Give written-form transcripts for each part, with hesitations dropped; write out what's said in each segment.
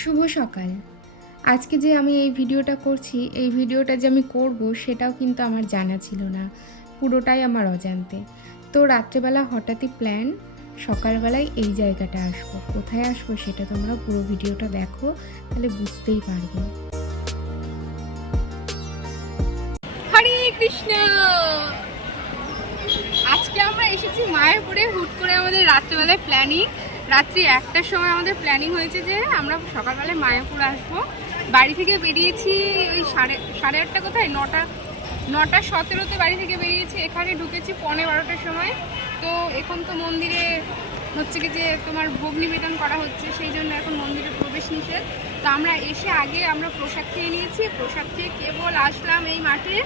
শুভ সকাল। আজকে যে আমি এই ভিডিওটা করছি, এই ভিডিওটা যে আমি করব সেটাও কিন্তু আমার জানা ছিল না, পুরোটাই আমার অজান্তে। তো রাত্রেবেলা হঠাৎই প্ল্যান, সকালবেলায় এই জায়গাটা আসবো। কোথায় আসবো সেটা তোমরা পুরো ভিডিওটা দেখো, তাহলে বুঝতেই পারবে। হরে কৃষ্ণ। আজকে আমরা এসেছি মায়াপুরে। হুট করে আমাদের রাত্রেবেলায় প্ল্যানিং, রাত্রি 1টার সময় আমাদের প্ল্যানিং হয়েছে যে আমরা সকালবেলায় মায়াপুর আসবো। বাড়ি থেকে বেরিয়েছি ওই সাড়ে 8টা, কোথায় 9টা 17তে বাড়ি থেকে বেরিয়েছি। এখানে ঢুকেছি 11:15টার সময়। তো এখন তো মন্দিরে হচ্ছে কি যে তোমার ভোগ নিবেদন করা হচ্ছে, সেই জন্য এখন মন্দিরে প্রবেশ নিষেধ। তো আমরা এসে আগে আমরা প্রসাদ খেয়ে নিয়েছি, প্রসাদ খেয়ে কেবল আসলাম এই মাঠে।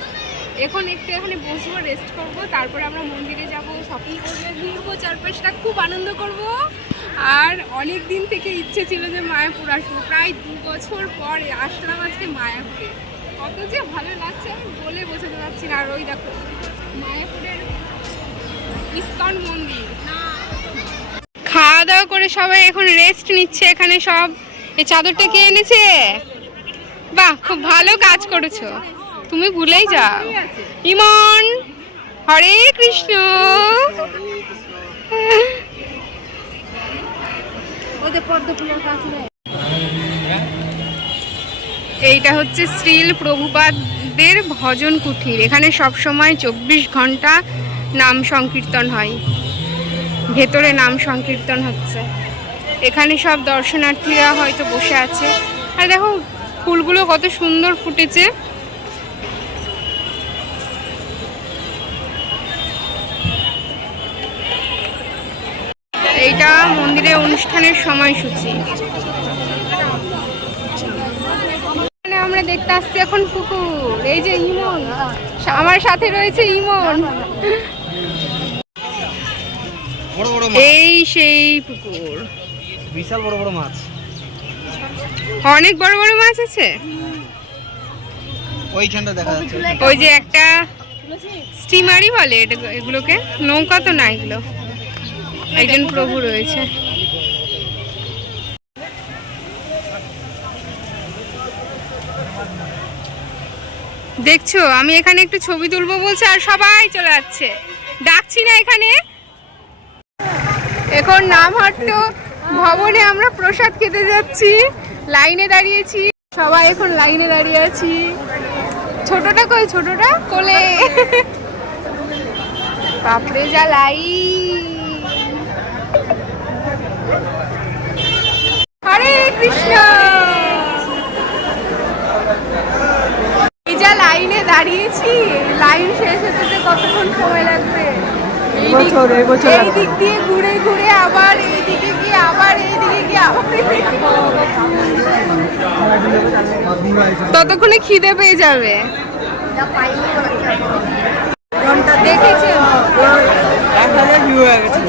এখন এখানে বসবো, রেস্ট করব, তারপরে আমরা মন্দিরে যাব, শপিং করবো, ঘুরবো চারপাশটা, খুব আনন্দ করব। আর অনেক দিন থেকে ইচ্ছে ছিল যে মায়াপুর আসবো, প্রায় 2 বছর পরে আসলাম আজকে মায়াপুরে। কত যে ভালো লাগছে আমি বলে বোঝাতে পারছি না। আর ওই দেখো মায়াপুরের ইস্কন মন্দির। খাওয়া দাওয়া করে সবাই এখন রেস্ট নিচ্ছে এখানে। সব এই চাদরটা কে এনেছে? বাহ, খুব ভালো কাজ করেছো, তুমি ভুলেই যাও। ইমন, হরে কৃষ্ণ। এইটা হচ্ছে শ্রীল প্রভুপাদের ভজন কুঠির। এখানে সব সময় 24 ঘন্টা নাম সংকীর্তন হয়, ভেতরে নাম সংকীর্তন হচ্ছে। এখানে সব দর্শনার্থীরা হয়তো বসে আছে। আর দেখো ফুলগুলো কত সুন্দর ফুটেছে। এইটা মন্দিরে অনুষ্ঠানের সময়সূচি। আমরা দেখতে আসছি এখন পুকুর। এই যে ইমন, আমার সাথে রয়েছে ইমন। এই সেই পুকুর, বিশাল বড় বড় মাছ, অনেক বড় বড় মাছ আছে ওইখানটা দেখা যাচ্ছে। ওই যে একটা স্টিমারই বলে এগুলোকে, নৌকা তো না এগুলো। একজন প্রভু রয়েছে। দেখছো আমি এখানে একটু ছবি তুলবো বলছে আর সবাই চলে যাচ্ছে, ডাকছি না এখানে। এখন নামহট্ট ভবনে আমরা প্রসাদ খেতে যাচ্ছি, লাইনে দাঁড়িয়েছি সবাই, এখন লাইনে দাঁড়িয়ে আছি। ছোটটা কই? ছোটটা কোলে। বাপরে যা লাইন। হরে কৃষ্ণ। এই যা লাইনে দাঁড়িয়েছি, লাইন শেষ হতে কতক্ষণ সময় লাগবে। এই দিক দিয়ে ঘুরে ঘুরে আবার এইদিকে গিয়ে আবার এইদিকে গিয়ে আবার, ততক্ষণে খিদে পেয়ে যাবে। দেখেছি 1000 ভিউ হয়ে গেছে।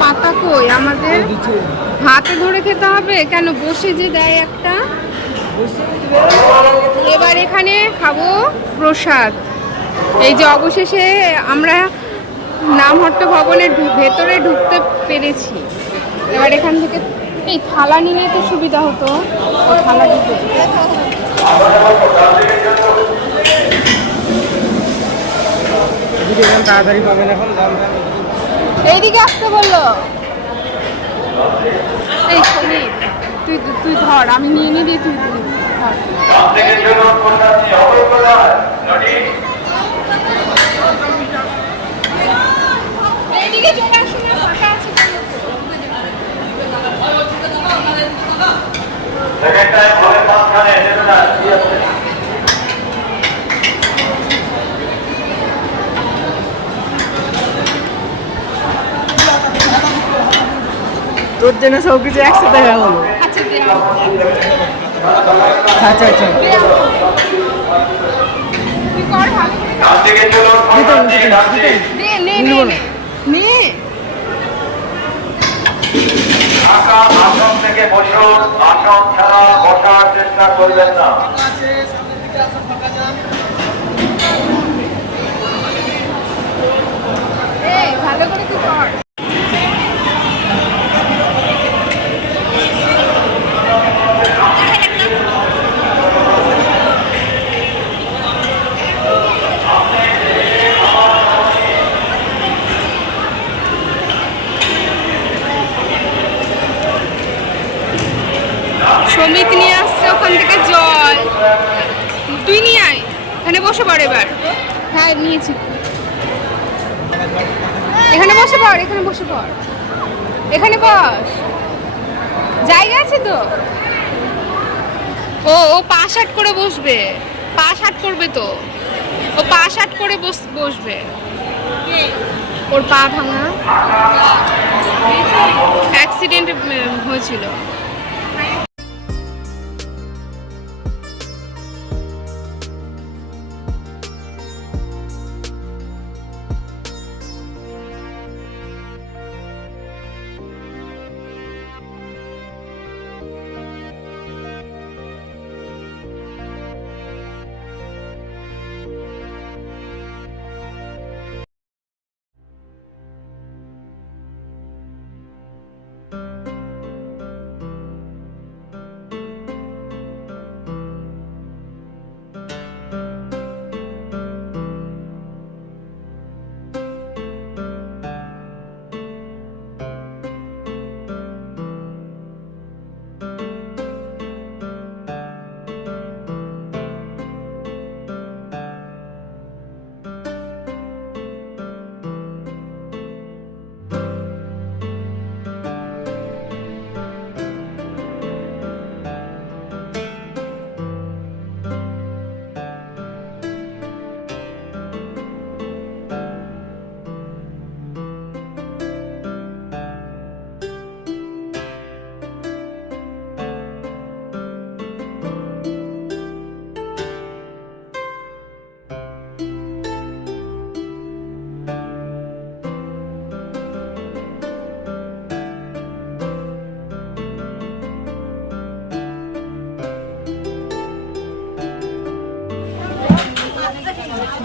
পাতা কই আমাদের? হাতে ধরে খেতে হবে কেন? বসে যে দেয় একটা। এবার এখানে খাবো প্রসাদ। এই যে অবশেষে আমরা নামহট্ট ভবনের ভেতরে ঢুকতে পেরেছি। এবার এখান থেকে এই থালা নিলে তো সুবিধা হতো, ও থালা দিতে। তাড়াতাড়ি পাবেন এখন। এইদিকে আসতে বললো। এই শোনি, তুই ধর, আমি নিয়ে নিয়ে দিই, তুই ধর। এইদিকে চলে আসুন, ফাঁকা আছে। চেনা সব কিছু একসাথে হয়ে হলো। আচ্ছা দে আচ্ছা আচ্ছা তুই কর ভালো করে দে নে নে নে নে আসন থেকে বসুন, আসন ছাড়া বসার চেষ্টা করবেন না। ভালো করে তুই কর। সমিত নিয়ে আসছে ওখান থেকে জল, তুই নিয়ে আয়, এখানে বসে পড় এবার। হ্যাঁ নিয়েছি, এখানে বসে পড়, এখানে বসে পড়, এখানে বস, জায়গা আছে তো। ও ও পা শাট করে বসবে, পা শাট করবে তো, ও পা শাট করে বসবে। ওর পা ভাঙা, অ্যাক্সিডেন্ট হয়েছিল।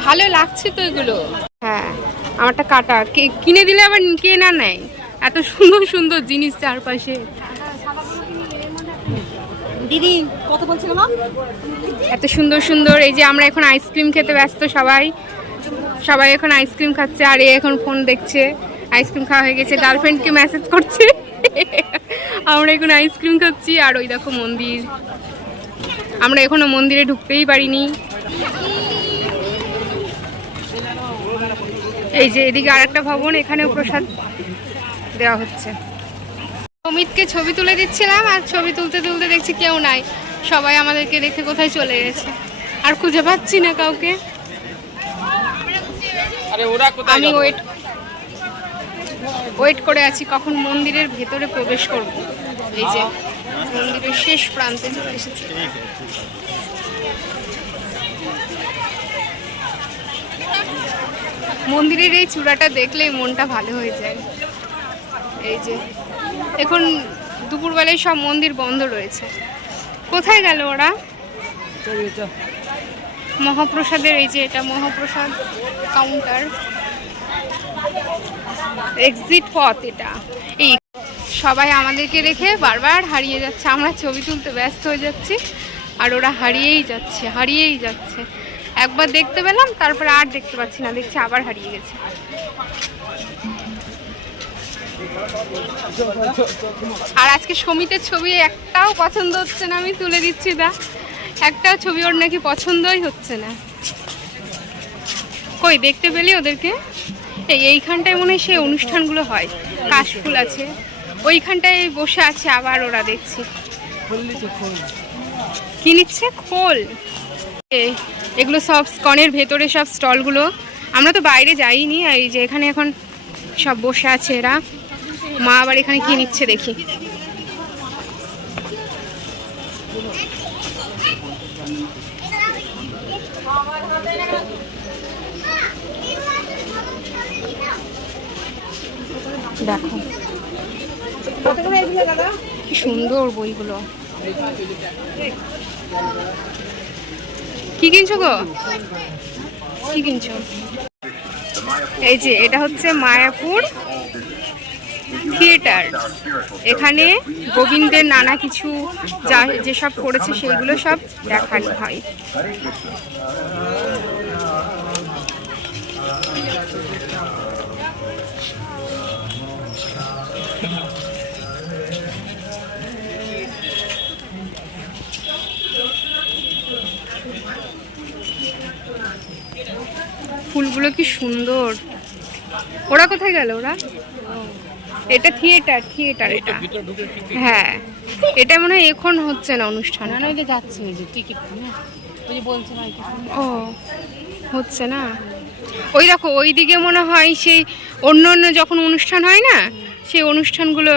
ভালো লাগছে তো এগুলো। হ্যাঁ আমারটা কাটা, কিনে দিলে আবার কে না নেয়, এত সুন্দর সুন্দর জিনিস চারপাশে। দিদি কত বলছিল মা? এত সুন্দর সুন্দর, এই যে আমরা এখন আইসক্রিম খেতে ব্যস্ত, সবাই সবাই এখন আইসক্রিম খাচ্ছে, আর এ এখন ফোন দেখছে। আইসক্রিম খাওয়া হয়ে গেছে, গার্লফ্রেন্ডকে মেসেজ করছে। আমরা এখন আইসক্রিম খাচ্ছি, আর ওই দেখো মন্দির, আমরা এখনো মন্দিরে ঢুকতেই পারিনি। এই যে এদিকে আর একটা ভবন, এখানেও প্রসাদ দেওয়া হচ্ছে। অমিতকে ছবি তুলে দিচ্ছিলাম, আর ছবি তুলতে তুলতে দেখছি কেউ নাই, সবাই আমাদেরকে দেখে কোথায় চলে গেছে, আর খুঁজে পাচ্ছি না কাউকে। আমি ওয়েট করে আছি কখন মন্দিরের ভেতরে প্রবেশ করব। এই যে মন্দিরের শেষ প্রান্তে চলে এসেছি। মন্দিরের এই চূড়াটা দেখলেই মনটা ভালো হয়ে যায়। এই যে এখন দুপুরবেলায় সব মন্দির বন্ধ রয়েছে। কোথায় গেল ওরা? মহাপ্রসাদের, এই যে এটা মহাপ্রসাদ কাউন্টার, এক্সিট পথ এটা। এই সবাই আমাদেরকে রেখে বারবার হারিয়ে যাচ্ছে, আমরা ছবি তুলতে ব্যস্ত হয়ে যাচ্ছি, আর ওরা হারিয়েই যাচ্ছে। একবার দেখতে পেলাম, তারপরে আর দেখতে পাচ্ছি না, দেখছি আবার হারিয়ে গেছে। আর আজকে সমিতের ছবি একটাও পছন্দ হচ্ছে না, আমি তুলে দিচ্ছি না, একটাও ছবি ওর নাকি পছন্দই হচ্ছে না। কই দেখতে পেলি ওদেরকে? এইখানটায় মনে হয় সেই অনুষ্ঠানগুলো হয়, কাশফুল আছে, ওইখানটায় বসে আছে। আবার ওরা দেখছি কি নিচ্ছে, খোল। এগুলো সব স্কনের ভেতরে সব স্টলগুলো, আমরা তো বাইরে যাইনি। আর এই যে এখানে এখন সব বসে আছে এরা, মা আবার এখানে কি নিচ্ছে দেখি। দেখো কি সুন্দর বইগুলো। কি কিনছো গো? কি কিনছো? এই যে এটা হচ্ছে মায়াপুর থিয়েটার। এখানে গোবিন্দের নানা কিছু যা যেসব করেছে সেগুলো সব দেখানো হয়। ফুলগুলো কি সুন্দর। ওরা কোথায় গেল ওরা? এটা থিয়েটার, থিয়েটার এটা। হ্যাঁ, এটা মনে হয় এখন হচ্ছে না অনুষ্ঠান। না এটা যাচ্ছে ওই যে টিকিট ওই যে বলছে না ও হচ্ছে না। ওই দেখো ওইদিকে মনে হয় সেই অন্য অন্য যখন অনুষ্ঠান হয় না, সেই অনুষ্ঠানগুলো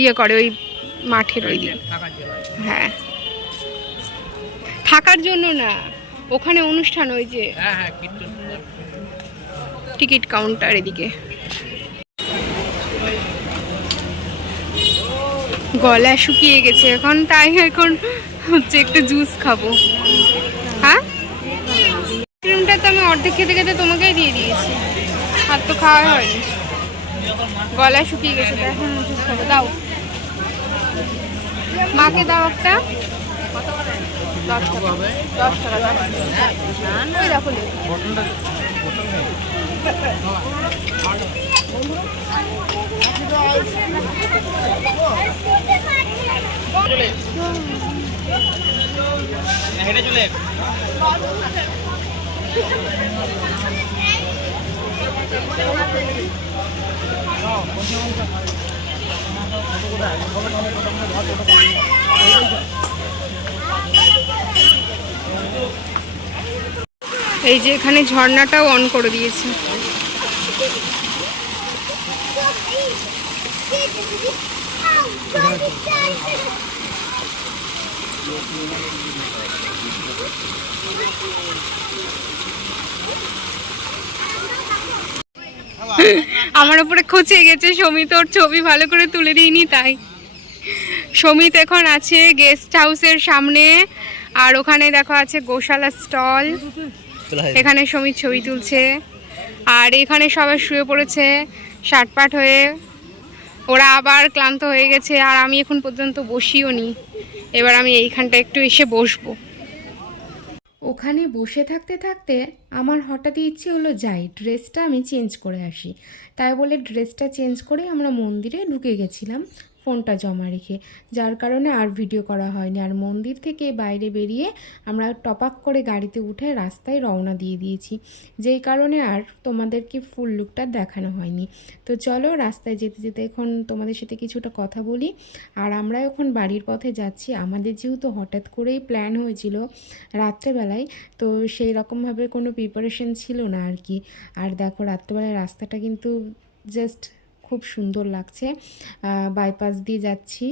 ইয়ে করে ওই মাঠের ওই দিকে। হ্যাঁ, থাকার জন্য না, ওখানে অনুষ্ঠান ওই যে টিকিট কাউন্টার এদিকে। গলা শুকিয়ে গেছে এখন, তাই এখন হচ্ছে একটু জুস খাবো। হ্যাঁ, ক্রিমটা তো আমি অর্ধেক খেতে খেতে তোমাকেই দিয়ে দিয়েছি, আর তো খাওয়া হয়নি। গলা শুকিয়ে গেছে, এখন জুস খাবো। দাও মাকে, দাও একটা। 10 টাকা, 10 টাকা দাও। ওই দেখো হেঁটে চলে এই যে এখানে ঝর্ণাটাও অন করে দিয়েছে। আমার উপরে খচে গেছে সমিত, ওর ছবি ভালো করে তুলে দিইনি তাই। সমিত এখন আছে গেস্ট হাউসের সামনে, আর ওখানে দেখো আছে গোশালা স্টল। এখানে সমিত ছবি তুলছে, আর এখানে সবাই শুয়ে পড়েছে শাটপাট হয়ে। ওরা আবার ক্লান্ত হয়ে গেছে, আর আমি এখন পর্যন্ত বসিও নি। এবার আমি এইখানটা একটু এসে বসবো। ওখানে বসে থাকতে থাকতে আমার হঠাৎই ইচ্ছে হলো যাই ড্রেসটা আমি চেঞ্জ করে আসি। তাই বলে ড্রেসটা চেঞ্জ করে আমরা মন্দিরে ঢুকে গেছিলাম ফোনটা জমা রেখে, যার কারণে আর ভিডিও করা হয়নি। আর মন্দির থেকে বাইরে বেরিয়ে আমরা টপাক করে গাড়িতে উঠে রাস্তায় রওনা দিয়ে দিয়েছি, যেই কারণে আর তোমাদেরকে ফুল লুকটা দেখানো হয়নি। তো চলো রাস্তায় যেতে যেতে এখন তোমাদের সাথে কিছুটা কথা বলি। আর আমরা এখন বাড়ির পথে যাচ্ছি। আমাদের যেহেতু হঠাৎ করেই প্ল্যান হয়েছিল রাত্রেবেলায়, তো সেই রকমভাবে কোনো প্রিপারেশন ছিল না আর কি। আর দেখো রাত্রেবেলায় রাস্তাটা কিন্তু জাস্ট খুব সুন্দর লাগছে। বাইপাস দিয়ে যাচ্ছি,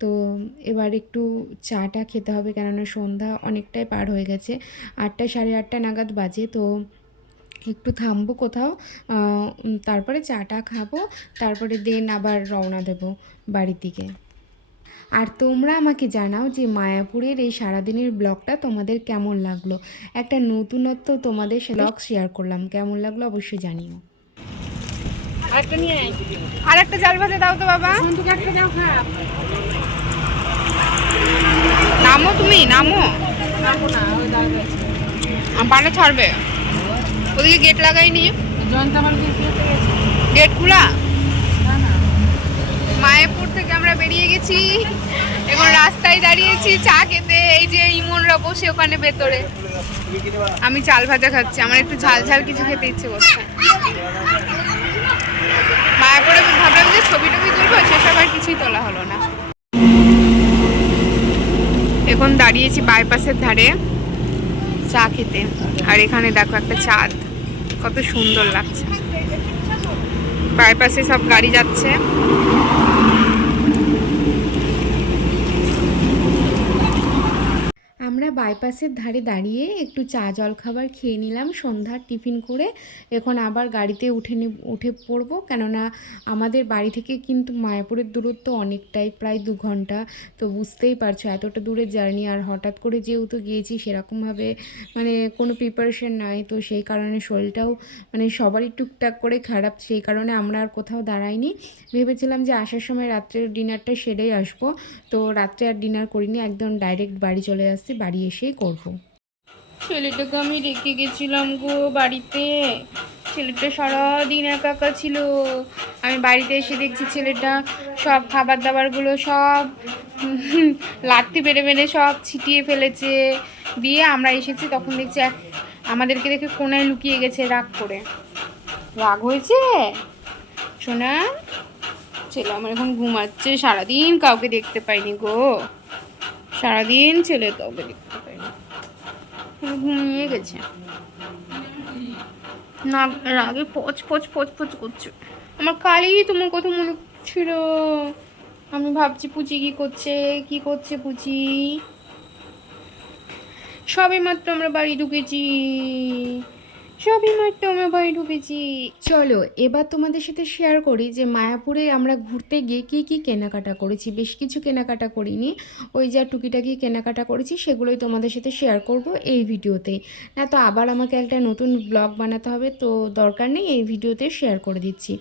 তো এবার একটু চাটা খেতে হবে, কেননা সন্ধ্যা অনেকটাই পার হয়ে গেছে। 8টা সাড়ে 8টা নাগাদ বাজে। তো একটু থামবো কোথাও, তারপরে চাটা খাবো, তারপরে দেন আবার রওনা দেব বাড়ির দিকে। আর তোমরা আমাকে জানাও যে মায়াপুরের এই সারাদিনের ব্লগটা তোমাদের কেমন লাগলো। একটা নতুনত্ব তোমাদের ব্লগ শেয়ার করলাম, কেমন লাগলো অবশ্যই জানিও। আরেকটা নিয়ে আয়। আর একটা চাল ভাজা দাও তো বাবা। বন্ধুকে একটা দাও। হ্যাঁ নামো, তুমি নামো। নামো না, ওই দাঁড়াবে পাটা ছাড়বে। ওদিকে গেট লাগাইনি, জয়ন্ত আমার গেছে। গেট খোলা। না না, মায়াপুর থেকে আমরা বেরিয়ে গেছি, এখন রাস্তায় দাঁড়িয়েছি চা খেতে। এই যে ইমনরা বসে ওখানে ভেতরে, আমি চাল ভাজা খাচ্ছি। আমার একটু ঝাল ঝাল কিছু খেতে ইচ্ছে করছে। মায়াপুরে ভাবলাম যে ছবি টবি তুলবো, সেসব আর কিছুই তোলা হলো না। এখন দাঁড়িয়েছি বাইপাসের ধারে চা খেতে, আর এখানে দেখো একটা চাঁদ, কত সুন্দর লাগছে। বাইপাসে সব গাড়ি যাচ্ছে। আমরা বাইপাসের ধারে দাঁড়িয়ে একটু চা জলখাবার খেয়ে নিলাম সন্ধ্যার টিফিন করে। এখন আবার গাড়িতে উঠে পড়বো, কেননা আমাদের বাড়ি থেকে কিন্তু মায়াপুরের দূরত্ব অনেকটাই, প্রায় 2 ঘন্টা। তো বুঝতেই পারছো এতটা দূরের জার্নি, আর হঠাৎ করে যেহেতু গিয়েছি সেরকমভাবে মানে কোনো প্রিপারেশন নাই, তো সেই কারণে শরীরটাও মানে সবারই টুকটাক করে খারাপ। সেই কারণে আমরা আর কোথাও দাঁড়াইনি, ভেবেছিলাম যে আসার সময় রাত্রের ডিনারটা সেরেই আসবো। তো রাত্রে আর ডিনার করিনি, একদম ডাইরেক্ট বাড়ি চলে আসছি, বাড়ি এসেই করবো। ছেলেটাকে আমি রেখে গেছিলাম গো বাড়িতে, ছেলেটা সারাদিন একা একা ছিল। আমি বাড়িতে এসে দেখছি ছেলেটা সব খাবার দাবারগুলো সব লাথি বেড়ে বেড়ে সব ছিটিয়ে ফেলেছে। দিয়ে আমরা এসেছি তখন দেখছি আমাদেরকে দেখে কোনায় লুকিয়ে গেছে রাগ করে। রাগ হয়েছে শোনা, ছেলে আমার এখন ঘুমাচ্ছে, সারাদিন কাউকে দেখতে পাইনি গো, সারাদিন ছেলে কাউকে দেখতে পাইনি, ঘুমিয়ে গেছে। না রাগে পচ পচ পচ পচ করছে। আমার কালই তোমার কথা মনে ছিল, আমি ভাবছি পুচি কি করছে পুচি। সবে মাত্র আমরা বাড়ি ঢুকেছি, চলো এবার তোমাদের সাথে শেয়ার করি যে মায়াপুরে আমরা ঘুরতে গিয়ে কি কেনাকাটা করেছি। বেশ কিছু কেনাকাটা করিনি, ওই যা টুকিটাকি কেনাকাটা করেছি সেগুলোই তোমাদের সাথে শেয়ার করব এই ভিডিওতেই। না তো আবার আমাকে একটা নতুন ব্লগ বানাতে হবে, তো দরকার নেই, এই ভিডিওতে শেয়ার করে দিচ্ছি।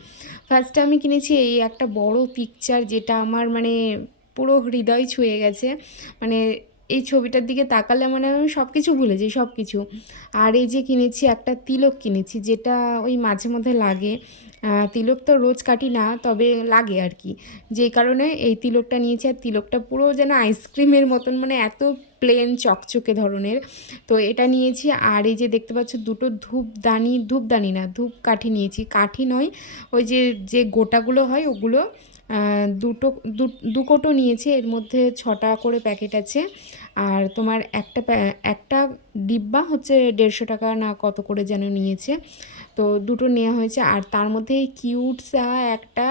ফার্স্টে আমি কিনেছি এই একটা বড় পিকচার, যেটা আমার মানে পুরো হৃদয় ছুঁয়ে গেছে। মানে এই ছবিটার দিকে তাকালে মানে আমি সব কিছু ভুলে যাই, সব কিছু। আর এই যে কিনেছি একটা তিলক কিনেছি, যেটা ওই মাঝে মধ্যে লাগে। তিলক তো রোজ কাটি না, তবে লাগে আর কি, যেই কারণে এই তিলকটা নিয়েছি। আর তিলকটা পুরো যেন আইসক্রিমের মতন, মানে এত প্লেন চকচকে ধরনের, তো এটা নিয়েছি। আর এই যে দেখতে পাচ্ছ দুটো ধূপদানি না ধূপকাঠি নিয়েছি, কাঠি নয়, ওই যে গোটাগুলো হয় ওগুলো। দু কোটো নিয়েছি, এর মধ্যে 6টা করে প্যাকেট আছে। আর তোমার একটা ডিব্বা হচ্ছে 150 টাকা না কত করে যেন নিয়েছে, তো দুটো নেওয়া হয়েছে। আর তার মধ্যে কিউটসা একটা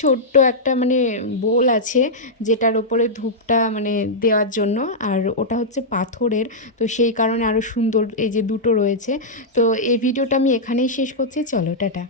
ছোট্ট একটা মানে বোল আছে, যেটার ওপরে ধূপটা মানে দেওয়ার জন্য, আর ওটা হচ্ছে পাথরের, তো সেই কারণে আরও সুন্দর এই যে দুটো রয়েছে। তো এই ভিডিওটা আমি এখানেই শেষ করছি, চলো টাটা।